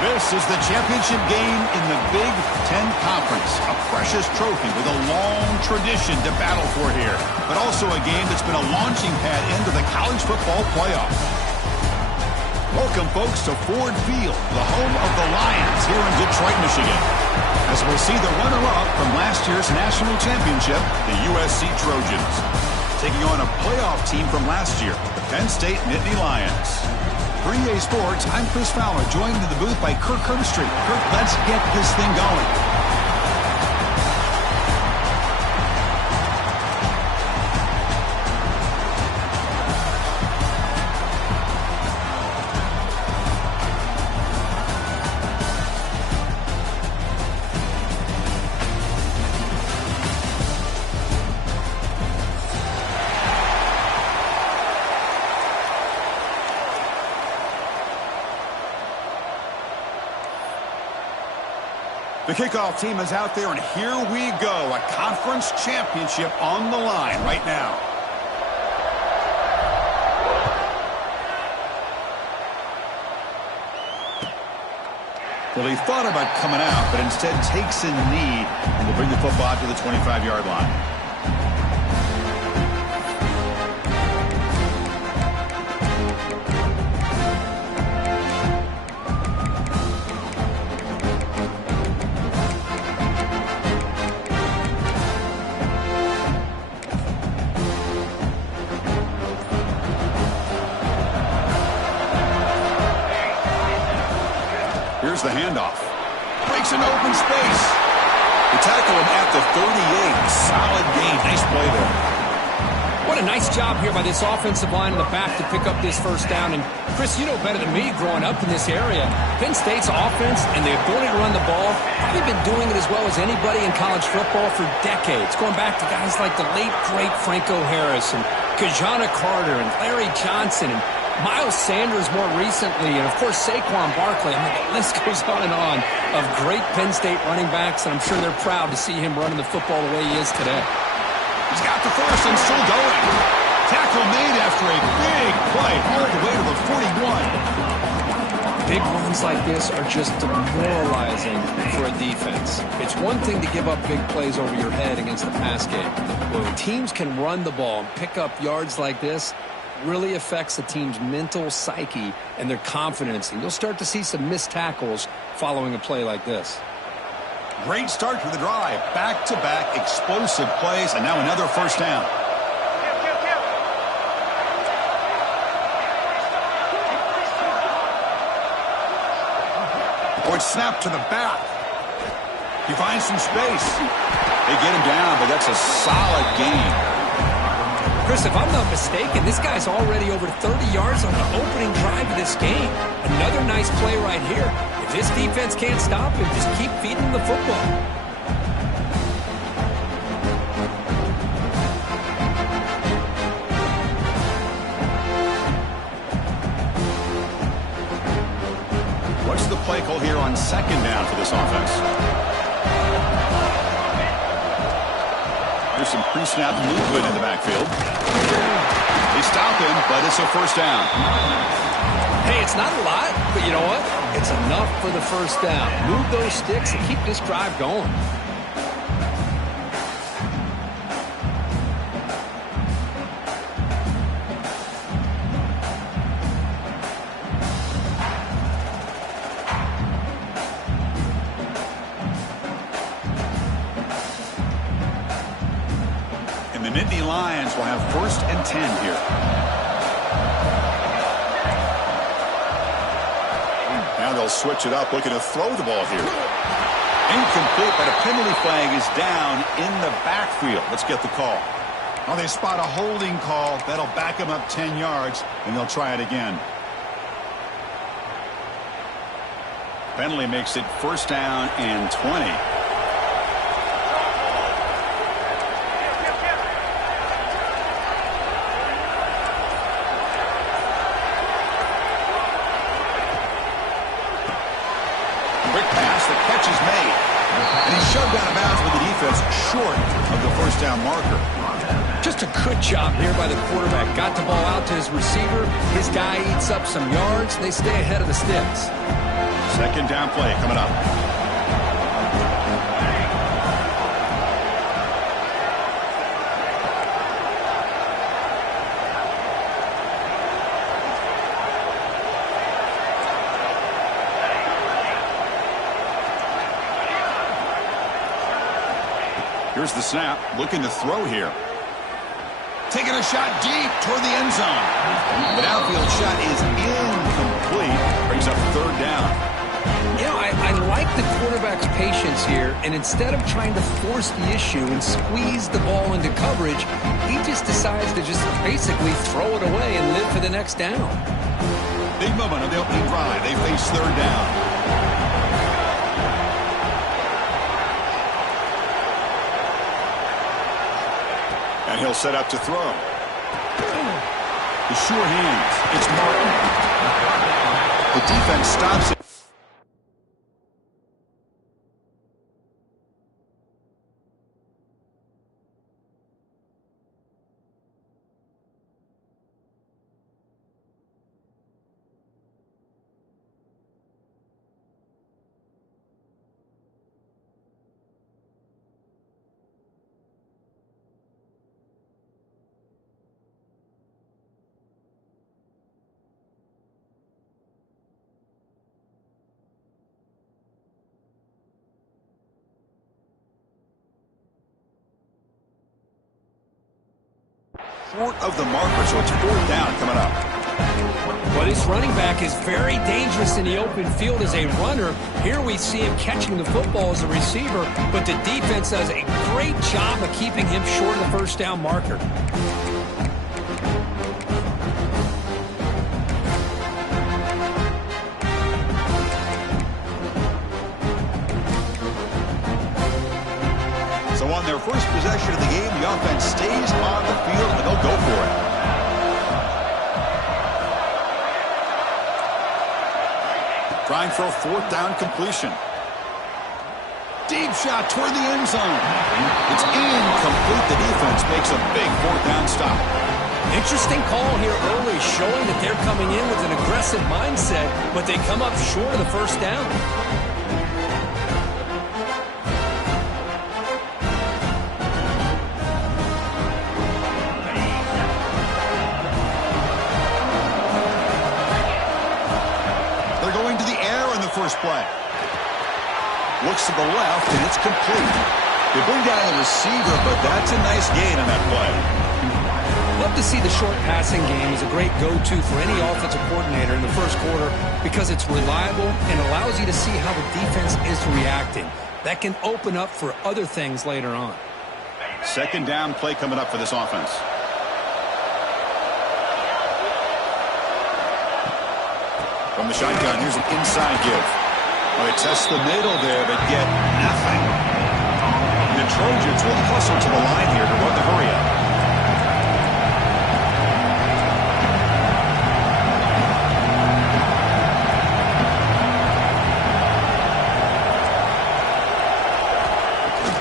This is the championship game in the Big Ten Conference. A precious trophy with a long tradition to battle for here. But also a game that's been a launching pad into the college football playoff. Welcome, folks, to Ford Field, the home of the Lions here in Detroit, Michigan. As we'll see the runner-up from last year's national championship, the USC Trojans. Taking on a playoff team from last year, the Penn State Nittany Lions. For EA Sports, I'm Chris Fowler, joined in the booth by Kirk Herbstreit. Kirk, let's get this thing going. The kickoff team is out there, and here we go. A conference championship on the line right now. Well, he thought about coming out, but instead takes a knee and will bring the football out to the 25-yard line. Here's the handoff. Breaks an open space. They tackle him at the 38. Solid gain. Nice play there. What a nice job here by this offensive line in the back to pick up this first down. And, Chris, you know better than me growing up in this area. Penn State's offense and the ability to run the ball, probably been doing it as well as anybody in college football for decades, going back to guys like the late, great Franco Harris and Kajana Carter and Larry Johnson and Miles Sanders more recently, and, of course, Saquon Barkley. I mean, the list goes on and on of great Penn State running backs, and I'm sure they're proud to see him running the football the way he is today. He's got the first and still going. Tackle made after a big play all the way to the 41. Big runs like this are just demoralizing for a defense. It's one thing to give up big plays over your head against the pass game. But when teams can run the ball and pick up yards like this, really affects the team's mental psyche and their confidence. And you'll start to see some missed tackles following a play like this. Great start to the drive. Back-to-back explosive plays, and now another first down. Boyd snap to the back. He finds some space. They get him down, but that's a solid gain. Chris, if I'm not mistaken, this guy's already over 30 yards on the opening drive of this game. Another nice play right here. If this defense can't stop him, just keep feeding him the football. What's the play call here on second down for this offense? There's some pre-snap movement in the backfield. They stop him, but it's a first down. Hey, it's not a lot, but you know what? It's enough for the first down. Move those sticks and keep this drive going. The Nittany Lions will have 1st and 10 here. Now they'll switch it up, looking to throw the ball here. Incomplete, but a penalty flag is down in the backfield. Let's get the call. Oh, they spot a holding call. That'll back them up 10 yards, and they'll try it again. Penalty makes it 1st down and 20. Quick pass, the catch is made. And he's shoved out of bounds with the defense short of the first down marker. Just a good job here by the quarterback. Got the ball out to his receiver. His guy eats up some yards. They stay ahead of the sticks. Second down play coming up. Here's the snap, looking to throw here. Taking a shot deep toward the end zone. The downfield shot is incomplete. Brings up third down. You know, I like the quarterback's patience here, and instead of trying to force the issue and squeeze the ball into coverage, he just decides to just basically throw it away and live for the next down. Big moment on the opening drive. They face third down. And he'll set up to throw. The sure hands. It's Martin. The defense stops it. Short of the marker, so it's fourth down coming up. Well, this running back is very dangerous in the open field as a runner. Here we see him catching the football as a receiver, but the defense does a great job of keeping him short of the first down marker. So on their first possession of the game, the offense stays on the field, and they'll go for it. Trying for a fourth down completion. Deep shot toward the end zone. It's incomplete. The defense makes a big fourth down stop. Interesting call here early, showing that they're coming in with an aggressive mindset, but they come up short of the first down. First play. Looks to the left, and it's complete. They bring down the receiver, but that's a nice gain on that play. Love to see the short passing game as a great go-to for any offensive coordinator in the first quarter because it's reliable and allows you to see how the defense is reacting. That can open up for other things later on. Second down play coming up for this offense. From the shotgun, here's an inside give. Oh, they test the middle there, but get nothing. The Trojans will hustle to the line here to run the hurry up.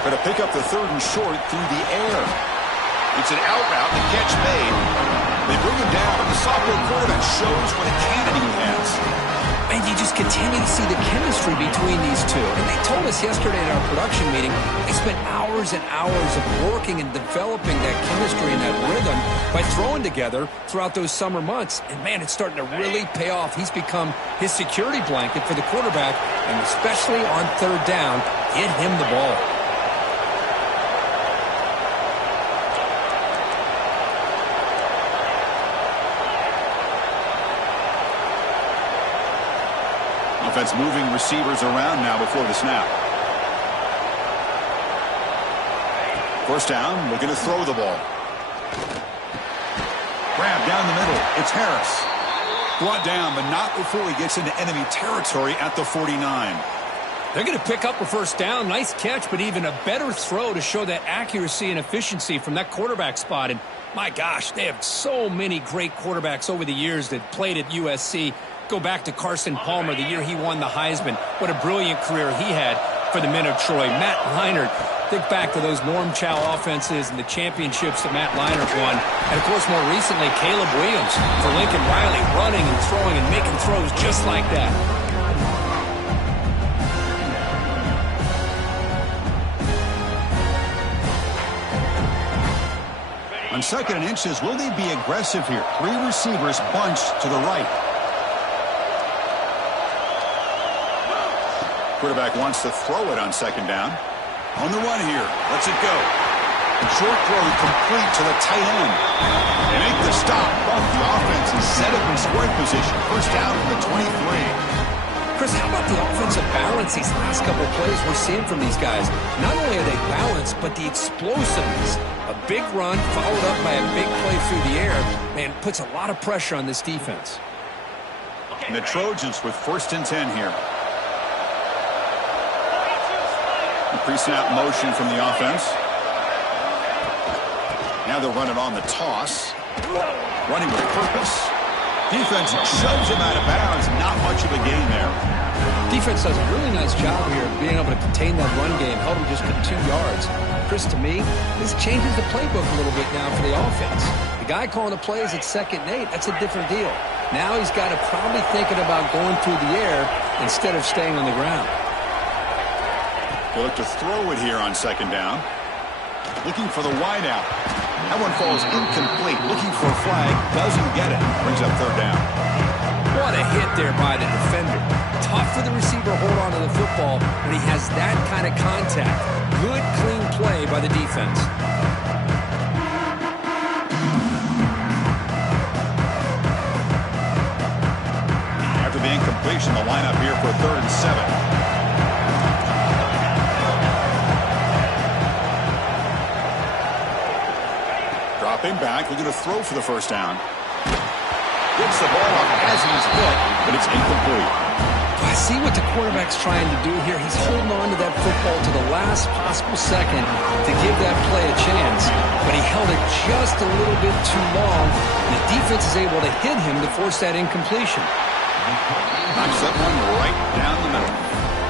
Going to pick up the third and short through the air. It's an out route, the catch made. They bring him down, but the sophomore quarterback shows what a cannon he has. And you just continue to see the chemistry between these two. And they told us yesterday in our production meeting, they spent hours and hours of working and developing that chemistry and that rhythm by throwing together throughout those summer months. And, man, it's starting to really pay off. He's become his security blanket for the quarterback, and especially on third down, get him the ball. Offense moving receivers around now before the snap. First down, looking to throw the ball. Grab down the middle. It's Harris. Brought down, but not before he gets into enemy territory at the 49. They're going to pick up a first down. Nice catch, but even a better throw to show that accuracy and efficiency from that quarterback spot. And, my gosh, they have so many great quarterbacks over the years that played at USC. Go back to Carson Palmer, the year he won the Heisman. What a brilliant career he had for the men of Troy. Matt Leinart, think back to those Norm Chow offenses and the championships that Matt Leinart won. And, of course, more recently, Caleb Williams for Lincoln Riley, running and throwing and making throws just like that. On 2nd and inches, will they be aggressive here? 3 receivers bunched to the right. Quarterback wants to throw it on 2nd down. On the run here. Lets it go. Short throw complete to the tight end. They make the stop, but the offense is set up in scoring position. First down from the 23. Chris, how about the offensive balance these last couple of plays we're seeing from these guys? Not only are they balanced, but the explosiveness. A big run followed up by a big play through the air, man, puts a lot of pressure on this defense. And the Trojans with 1st and 10 here. Pre-snap motion from the offense. Now they'll run it on the toss. Running with purpose. Defense shoves him out of bounds. Not much of a gain there. Defense does a really nice job here of being able to contain that run game. Held him just to 2 yards. Chris, to me, this changes the playbook a little bit now for the offense. The guy calling the plays at 2nd and 8, that's a different deal. Now he's got to probably thinking about going through the air instead of staying on the ground. They look to throw it here on 2nd down. Looking for the wideout. That one falls incomplete. Looking for a flag. Doesn't get it. Brings up 3rd down. What a hit there by the defender. Tough for the receiver to hold on to the football when he has that kind of contact. Good, clean play by the defense. After the incompletion, the lineup here for 3rd and 7. Dropping back, looking to throw for the 1st down. Gets the ball up as he's hit, but it's incomplete. I see what the quarterback's trying to do here. He's holding on to that football to the last possible second to give that play a chance, but he held it just a little bit too long. The defense is able to hit him to force that incompletion. Knocks that one right down the middle.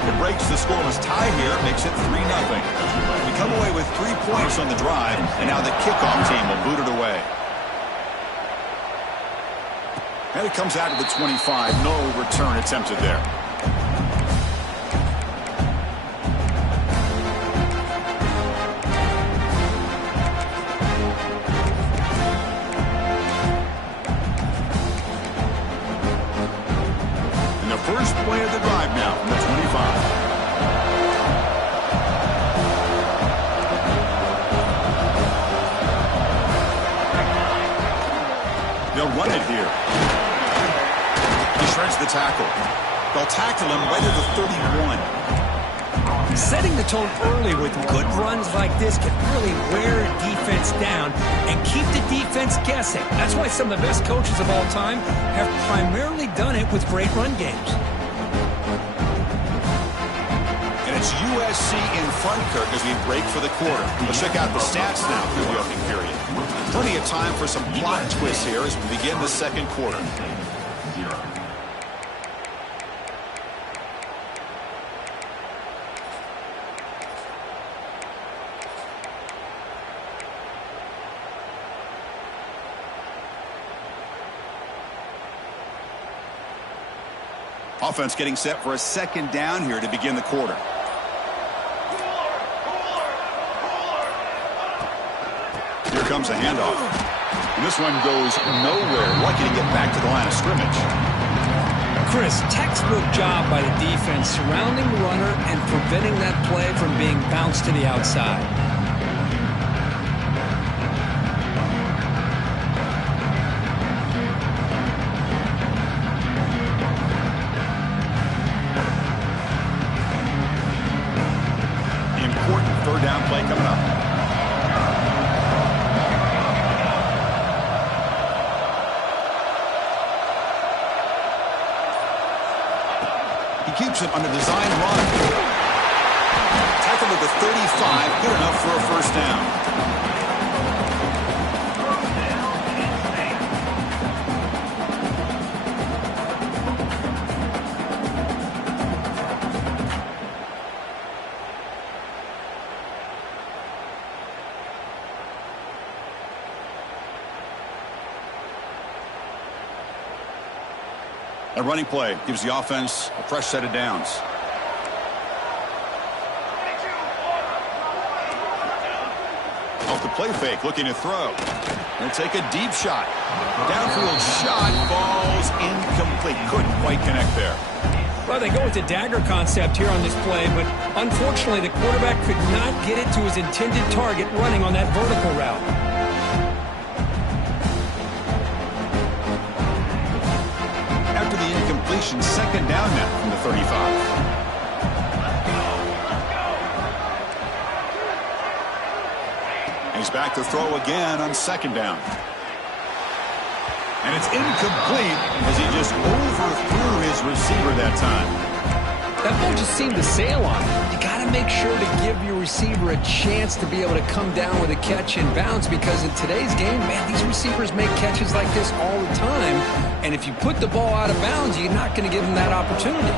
It breaks the scoreless tie here, makes it 3-0. We come away with 3 points on the drive, and now the kickoff team will boot it away. And it comes out to the 25. No return attempted there. And the first play of the drive now from the 25. They'll run it here. He shreds the tackle. They'll tackle him right at the 31. Setting the tone early with good runs like this can really wear a defense down and keep the defense guessing. That's why some of the best coaches of all time have primarily done it with great run games. And it's USC in front, Kirk, as we break for the quarter. Let's check out the stats now through the opening period. Plenty of time for some plot twists here as we begin the 2nd quarter. Offense getting set for a 2nd down here to begin the quarter. Here comes a handoff. And this one goes nowhere. Lucky to get back to the line of scrimmage. Chris, textbook job by the defense surrounding the runner and preventing that play from being bounced to the outside. Important 3rd down play coming up. He keeps it on the design run. Tackled at the 35, good enough for a 1st down. A running play gives the offense a fresh set of downs. Off the play fake, looking to throw. He'll take a deep shot. Downfield shot falls incomplete. Couldn't quite connect there. Well, they go with the dagger concept here on this play, but unfortunately the quarterback could not get it to his intended target running on that vertical route. After the incompletion, second down now from the 35. He's back to throw again on second down. And it's incomplete as he just overthrew his receiver that time. That ball just seemed to sail on him. You got to make sure to give your receiver a chance to be able to come down with a catch in bounds, because in today's game, man, these receivers make catches like this all the time. And if you put the ball out of bounds, you're not going to give them that opportunity.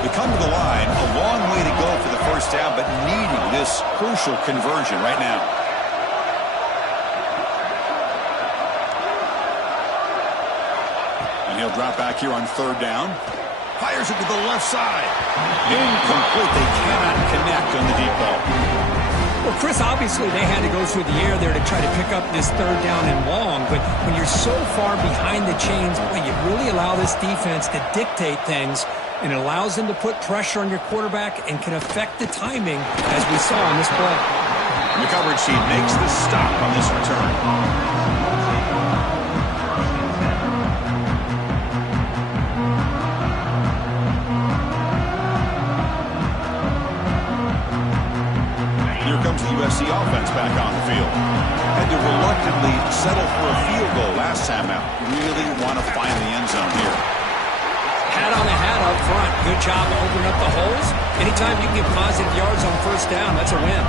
We come to the line, a long way to go for the first down, but needing this crucial conversion right now. He'll drop back here on third down. Fires it to the left side. Incomplete. They cannot connect on the deep ball. Well, Chris, obviously they had to go through the air there to try to pick up this third down and long, but when you're so far behind the chains, boy, you really allow this defense to dictate things, and it allows them to put pressure on your quarterback and can affect the timing, as we saw on this play. The coverage team makes the stop on this return. Comes the USC offense back on the field. Had to reluctantly settle for a field goal last time out. Really want to find the end zone here. Hat on a hat up front. Good job of opening up the holes. Anytime you can get positive yards on first down, that's a win.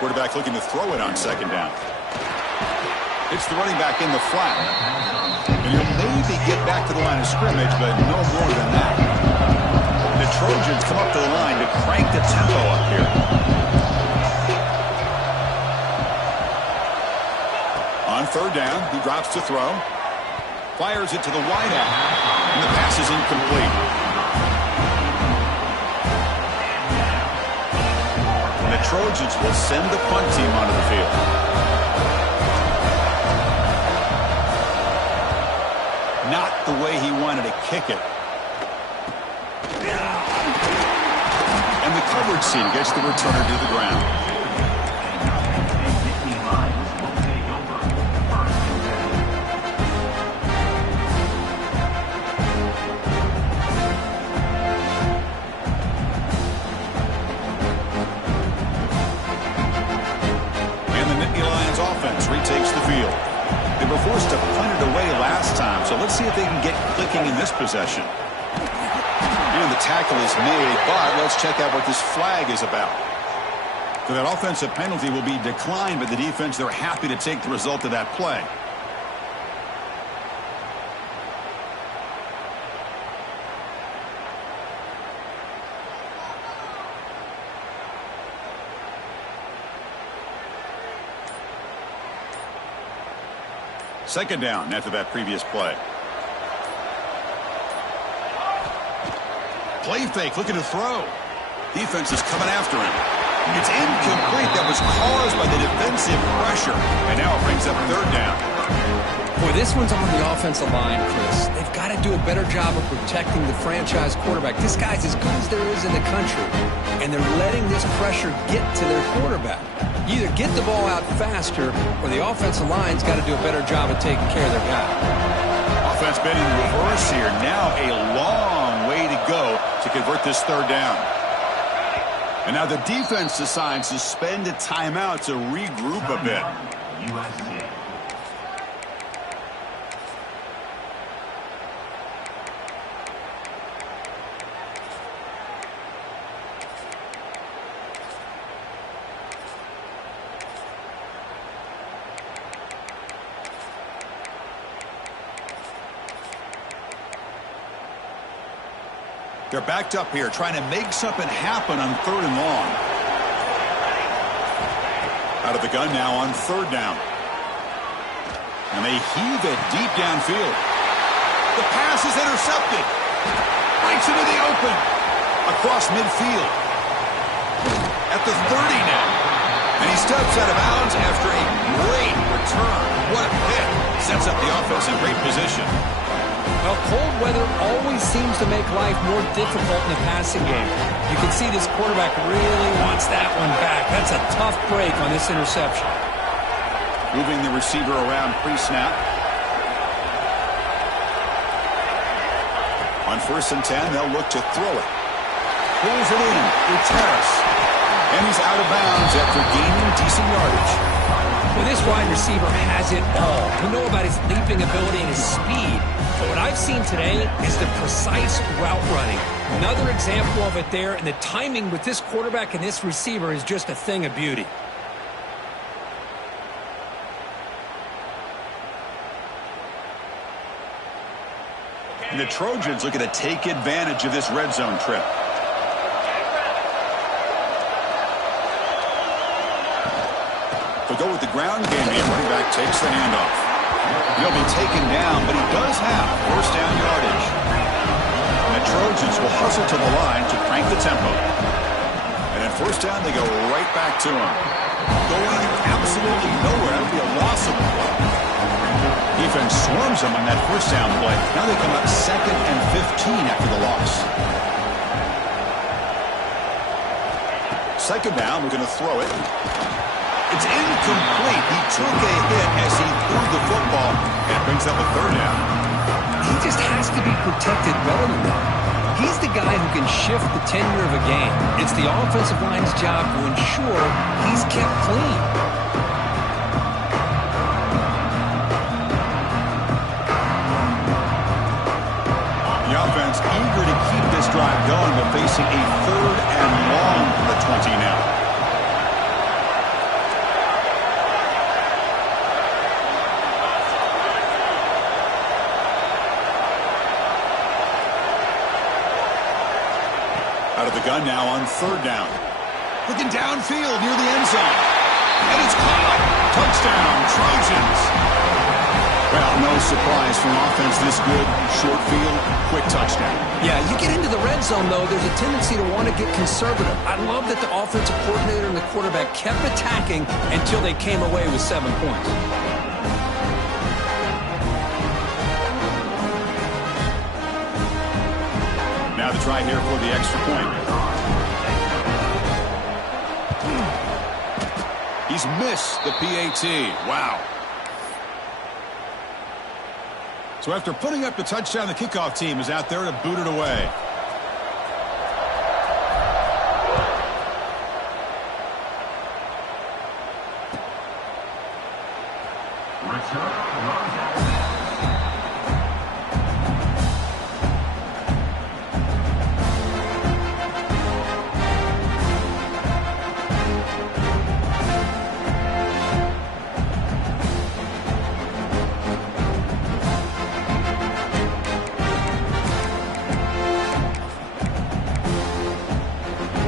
Quarterback looking to throw it on second down. It's the running back in the flat. And he'll maybe get back to the line of scrimmage, but no more than that. The Trojans come up to the line to crank the tempo up here. On third down, he drops to throw. Fires it to the wideout. And the pass is incomplete. And the Trojans will send the punt team onto the field. Not the way he wanted to kick it. And the coverage team gets the returner to the ground. And the Nittany Lions offense retakes the field. They were forced to punt it away last time, so let's see if they can get clicking in this possession. And the tackle is made, but let's check out what this flag is about. So that offensive penalty will be declined by the defense. They're happy to take the result of that play. Second down after that previous play. Play fake, looking to throw. Defense is coming after him. It's incomplete. That was caused by the defensive pressure. And now it brings up third down. Boy, this one's on the offensive line, Chris. They've got to do a better job of protecting the franchise quarterback. This guy's as good as there is in the country, and they're letting this pressure get to their quarterback. You either get the ball out faster, or the offensive line's got to do a better job of taking care of their guy. Offense been in reverse here. Now a long way to go to convert this third down. And now the defense decides to spend a timeout to regroup a bit. They're backed up here, trying to make something happen on third and long. Out of the gun now on third down. And they heave it deep downfield. The pass is intercepted. Breaks into the open. Across midfield. At the 30 now. And he steps out of bounds after a great return. What a hit. Sets up the offense in great position. Well, cold weather always seems to make life more difficult in the passing game. You can see this quarterback really wants that one back. That's a tough break on this interception. Moving the receiver around pre-snap. On 1st and 10, they'll look to throw it. Pulls it in. It's Harris. And he's out of bounds after gaining decent yardage. Well, this wide receiver has it all. We know about his leaping ability and his speed. But what I've seen today is the precise route running. Another example of it there, and the timing with this quarterback and this receiver is just a thing of beauty. And the Trojans looking to take advantage of this red zone trip. They'll go with the ground game here. Running back takes the handoff. He'll be taken down, but he does have 1st down yardage. And the Trojans will hustle to the line to crank the tempo. And at 1st down, they go right back to him. Going absolutely nowhere. That would be a loss of the play. Defense swarms them on that 1st down play. Now they come up 2nd and 15 after the loss. 2nd down, we're going to throw it. It's incomplete. He took a hit as he threw the football, and it brings up a 3rd down. He just has to be protected better than that. He's the guy who can shift the tenure of a game. It's the offensive line's job to ensure he's kept clean. The offense eager to keep this drive going, but facing a 3rd and long for the 20 now. Out of the gun now on 3rd down. Looking downfield near the end zone. And it's caught. Touchdown, Trojans. Well, no surprise from offense this good. Short field, quick touchdown. Yeah, you get into the red zone, though, there's a tendency to want to get conservative. I love that the offensive coordinator and the quarterback kept attacking until they came away with 7 points. Now the try here for the extra point. He's missed the PAT. Wow. So after putting up the touchdown, the kickoff team is out there to boot it away.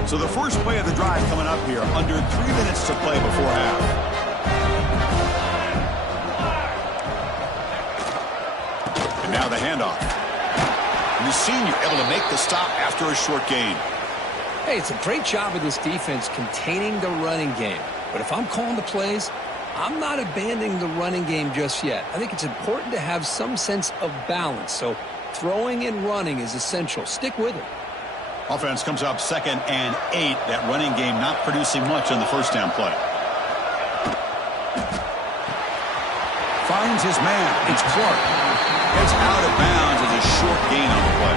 So the first play of the drive coming up here, under 3 minutes to play before half. And now the handoff. And the senior able to make the stop after a short gain. Hey, it's a great job of this defense containing the running game. But if I'm calling the plays, I'm not abandoning the running game just yet. I think it's important to have some sense of balance. So throwing and running is essential. Stick with it. Offense comes up 2nd and 8. That running game not producing much on the 1st down play. Finds his man. It's Clark. Gets out of bounds as a short gain on the play.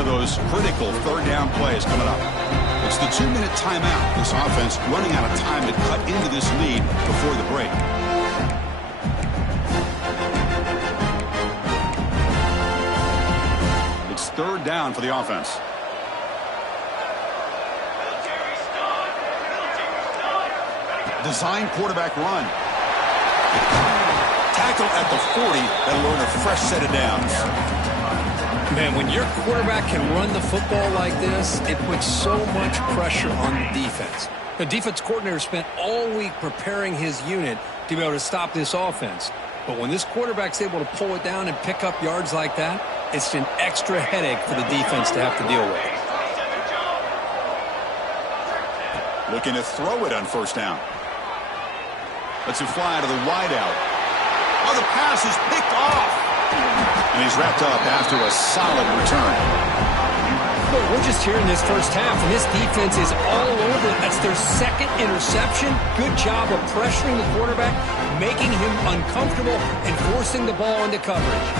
Those critical 3rd down plays coming up. It's the 2-minute timeout. This offense running out of time to cut into this lead before the break. It's 3rd down for the offense. Design quarterback run. Tackle at the 40. That'll earn a fresh set of downs. Man, when your quarterback can run the football like this, it puts so much pressure on the defense. The defense coordinator spent all week preparing his unit to be able to stop this offense. But when this quarterback's able to pull it down and pick up yards like that, it's an extra headache for the defense to have to deal with. Looking to throw it on first down. Lets it fly to the wideout. Oh, the pass is picked off. And he's wrapped up after a solid return. Look, we're just here in this first half, and this defense is all over. That's their second interception. Good job of pressuring the quarterback, making him uncomfortable, and forcing the ball into coverage.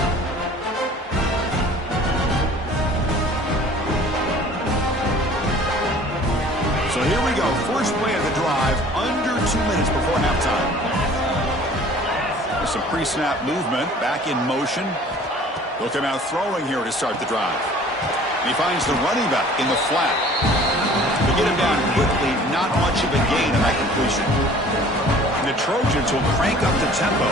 So here we go. First play of the drive, under 2 minutes before halftime. There's some pre-snap movement, back in motion. He'll come out throwing here to start the drive. And he finds the running back in the flat. To get him down quickly, not much of a gain in that completion. And the Trojans will crank up the tempo.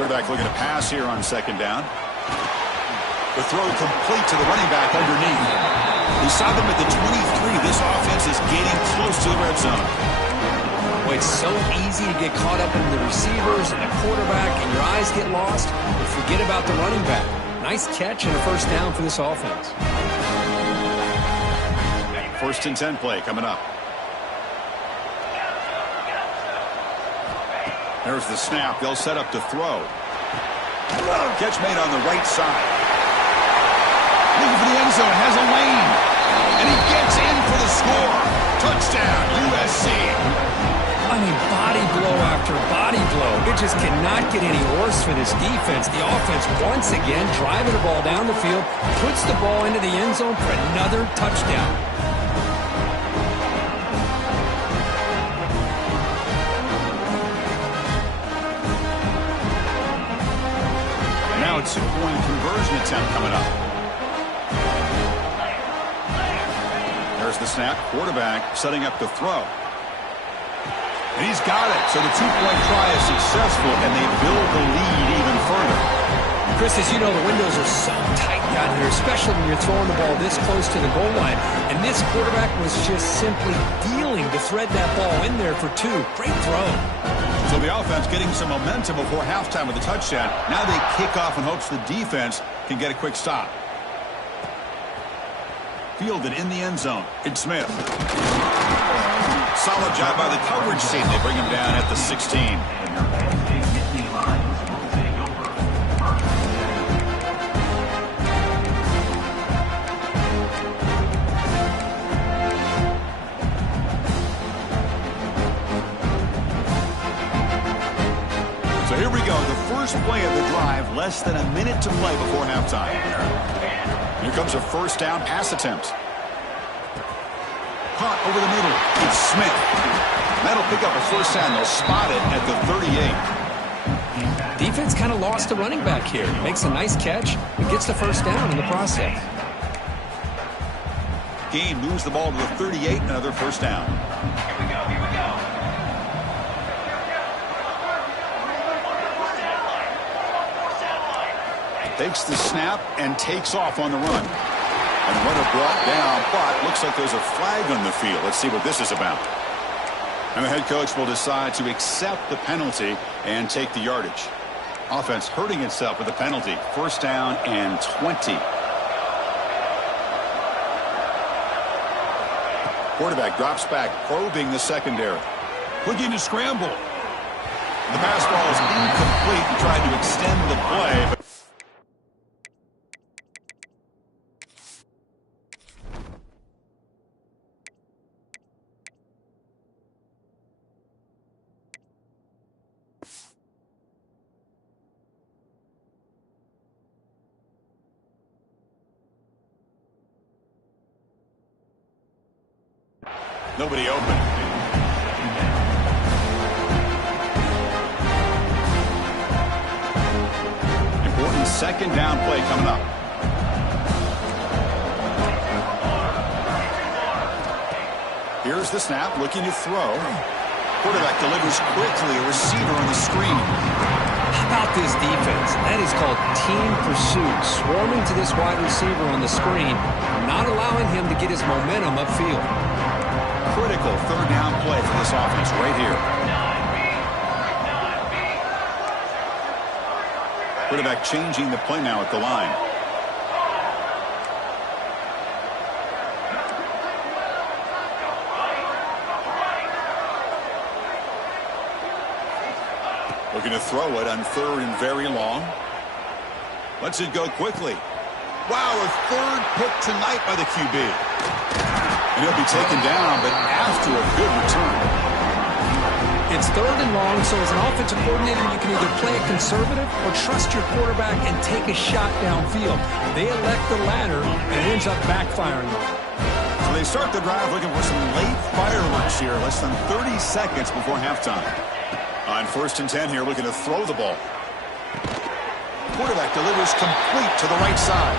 Quarterback looking to pass here on second down. The throw complete to the running back underneath. We saw them at the 23. This offense is getting close to the red zone. Well, it's so easy to get caught up in the receivers and the quarterback, and your eyes get lost. But forget about the running back. Nice catch and a first down for this offense. First and 10 play coming up. There's the snap. They'll set up to throw. Catch made on the right side. Looking for the end zone. Has a lane. And he gets in for the score. Touchdown, USC. I mean, body blow after body blow. It just cannot get any worse for this defense. The offense, once again, driving the ball down the field, puts the ball into the end zone for another touchdown. Now it's a point conversion attempt coming up. There's the snap. Quarterback setting up to throw. And he's got it. So the two-point try is successful, and they build the lead even further. Chris, as you know, the windows are so tight down here, especially when you're throwing the ball this close to the goal line. And this quarterback was just simply dealing to thread that ball in there for two. Great throw. So the offense getting some momentum before halftime with a touchdown. Now they kick off in hopes the defense can get a quick stop. Fielded in the end zone. It's Smith. Solid job by the coverage team. They bring him down at the 16. So here we go. The first play of the drive. Less than a minute to play before halftime. Here comes a first down pass attempt. Caught over the middle. It's Smith. That'll pick up a first down. They'll spot it at the 38. Defense kind of lost the running back here. Makes a nice catch and gets the first down in the process. Gain moves the ball to the 38. Another first down. Here we go. Takes the snap and takes off on the run. And runner brought down, but looks like there's a flag on the field. Let's see what this is about. And the head coach will decide to accept the penalty and take the yardage. Offense hurting itself with a penalty. First down and 20. Quarterback drops back, probing the secondary. Looking to scramble. The pass ball is incomplete and tried to extend the play, but nobody open. Important second down play coming up. Here's the snap, looking to throw. Quarterback delivers quickly, a receiver on the screen. How about this defense? That is called team pursuit. Swarming to this wide receiver on the screen, not allowing him to get his momentum upfield. Critical third down play for this offense right here. Quarterback changing the play now at the line. Looking to throw it on third and very long. Lets it go quickly. Wow, a third pick tonight by the QB. And he'll be taken down, but after a good return. It's third and long, so as an offensive coordinator, you can either play it conservative or trust your quarterback and take a shot downfield. They elect the latter, and it ends up backfiring. So they start the drive looking for some late fireworks here, less than 30 seconds before halftime. On 1st and 10 here, looking to throw the ball. Quarterback delivers complete to the right side.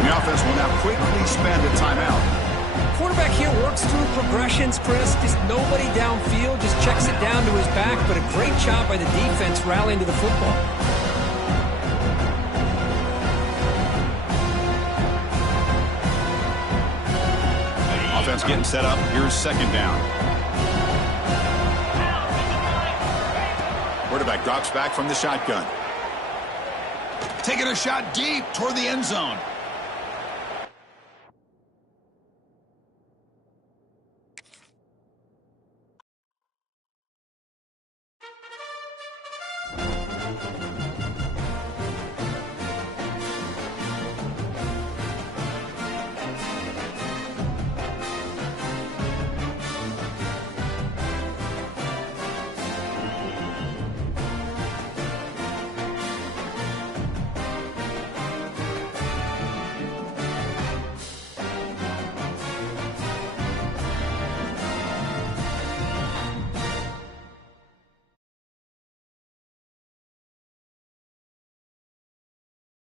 The offense will now quickly spend a timeout. Quarterback here works through progressions, Chris. Just nobody downfield, just checks it down to his back, but a great job by the defense rallying to the football. Offense getting set up. Here's 2nd down. Quarterback drops back from the shotgun. Taking a shot deep toward the end zone.